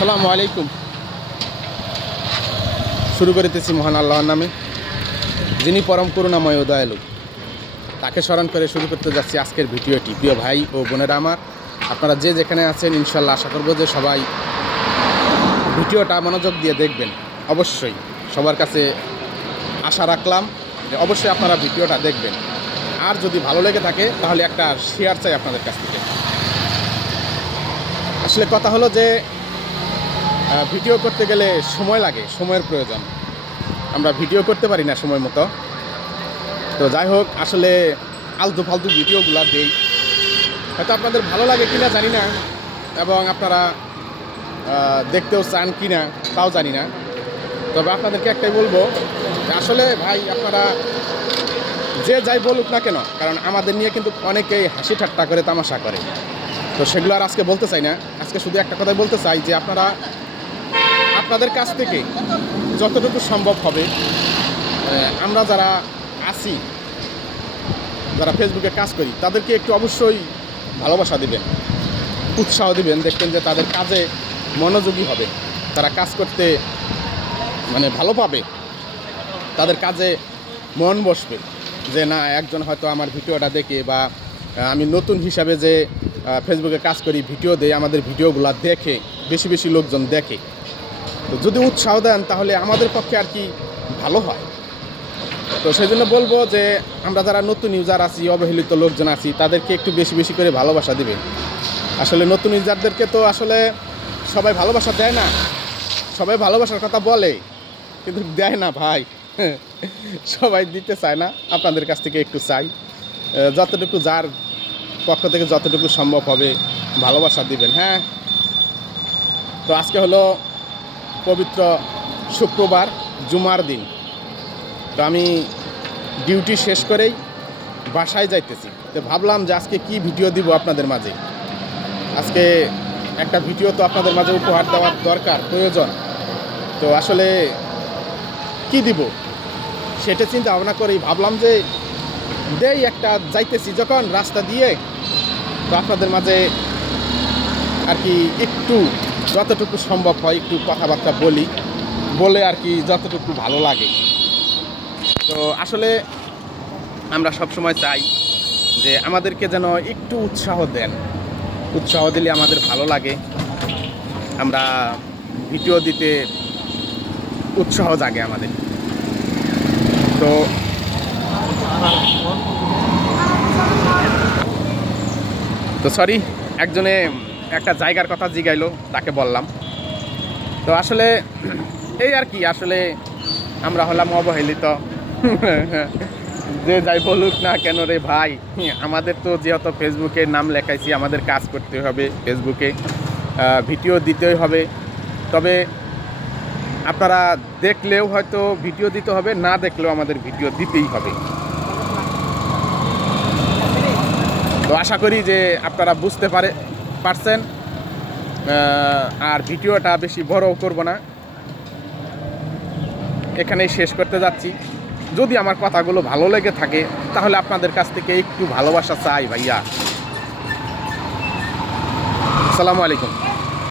আসসালামু আলাইকুম। শুরু করিতেছি মহান আল্লাহর নামে। যিনি পরম করুণাময় ও দয়ালু। তাকে স্মরণ করে শুরু করতে যাচ্ছি আজকের ভিডিওটি। প্রিয় ভাই ও বোনেরা আমার, আপনারা যে যেখানে আছেন ইনশাল্লাহ আশা করব যে সবাই ভিডিওটা মনোযোগ দিয়ে দেখবেন। অবশ্যই সবার কাছে আশা রাখলাম যে অবশ্যই আপনারা ভিডিওটা দেখবেন। আর যদি ভালো লেগে থাকে, তাহলে একটা শেয়ার চাই আপনাদের কাছ থেকে। আসলে কথা হলো যে ভিডিও করতে গেলে সময় লাগে, সময়ের প্রয়োজন। আমরা ভিডিও করতে পারি না সময় মতো। তো যাই হোক, আসলে আলতু ফালতু ভিডিওগুলো দেই। হয়তো আপনাদের ভালো লাগে কি না জানি না, এবং আপনারা দেখতেও চান কিনা তাও জানি না। তবে আপনাদেরকে একটাই বলব আসলে ভাই, আপনারা যে যাই বলুক না কেন, কারণ আমাদের নিয়ে কিন্তু অনেকেই হাসি ঠাট্টা করে, তামাশা করে। তো সেগুলো আর আজকে বলতে চাই না। আজকে শুধু একটা কথাই বলতে চাই, যে আপনারা আপনাদের কাছ থেকে যতটুকু সম্ভব হবে আমরা যারা আছি, যারা ফেসবুকে কাজ করি, তাদেরকে একটু অবশ্যই ভালোবাসা দিবেন, উৎসাহ দিবেন, দেখবেন যে তাদের কাজে মনোযোগী হবে, তারা কাজ করতে মানে ভালো পাবে, তাদের কাজে মন বসবে, যে না, একজন হয়তো আমার ভিডিওটা দেখে বা আমি নতুন হিসাবে যে ফেসবুকে কাজ করি, ভিডিও দেই, আমাদের ভিডিওগুলো দেখে, বেশি বেশি লোকজন দেখে। তো যদি উৎসাহ দেন, তাহলে আমাদের পক্ষে আর কি ভালো হয়। তো সেই জন্য বলব যে, আমরা যারা নতুন ইউজার আছি, অবহেলিত লোকজন আছি, তাদেরকে একটু বেশি বেশি করে ভালোবাসা দিবে আসলে নতুন ইউজারদেরকে তো আসলে সবাই ভালোবাসা দেয় না। সবাই ভালোবাসার কথা বলে, কিন্তু দেয় না ভাই। সবাই দিতে চায় না, আপনাদের কাছ থেকে একটু চাই। যতটুকু যার পক্ষ থেকে যতটুকু সম্ভব হবে, ভালোবাসা দিবেন হ্যাঁ? তো আজকে হলো পবিত্র শুক্রবার, জুমার দিন। তো আমি ডিউটি শেষ করেই বাসায় যাইতেছি। তো ভাবলাম যে আজকে কি ভিডিও দিব আপনাদের মাঝে? আজকে একটা ভিডিও তো আপনাদের মাঝে উপহার দেওয়ার দরকার, প্রয়োজন। তো আসলে কি দিব? সেটা চিন্তা ভাবনা করেই ভাবলাম যে দেই একটা যাইতেছি যখন রাস্তা দিয়ে। তো আপনাদের মাঝে আর কি একটু যতটুকু সম্ভব হয় একটু কথাবার্তা বলি, বলে আর কি যতটুকু ভালো লাগে। তো আসলে আমরা সব সময় চাই যে আমাদেরকে যেন একটু উৎসাহ দেন। উৎসাহ দিলে আমাদের ভালো লাগে। আমরা ভিডিও দিতে উৎসাহ জাগে আমাদের। তো তো সরি একজনে একটা জায়গার কথা জিগাইলো, তাকে বললাম। তো আসলে এই আর কি, আসলে আমরা হলাম অবহেলিত। যে যাই বলুক না কেন রে ভাই, আমাদের তো যেহেতু ফেসবুকে নাম লেখাইছি, আমাদের কাজ করতে হবে ফেসবুকে ভিডিও দিতেই হবে। তবে আপনারা দেখলেও হয়তো ভিডিও দিতে হবে, না দেখলেও আমাদের ভিডিও দিতেই হবে। তো আশা করি যে আপনারা বুঝতে পারে পারছেন আর ভিডিওটা বেশি বড় করব না। এখানেই শেষ করতে যাচ্ছি। যদি আমার কথাগুলো ভালো লেগে থাকে, তাহলে আপনাদের কাছ থেকে একটু ভালোবাসা চাই ভাইয়া। আসসালামু আলাইকুম।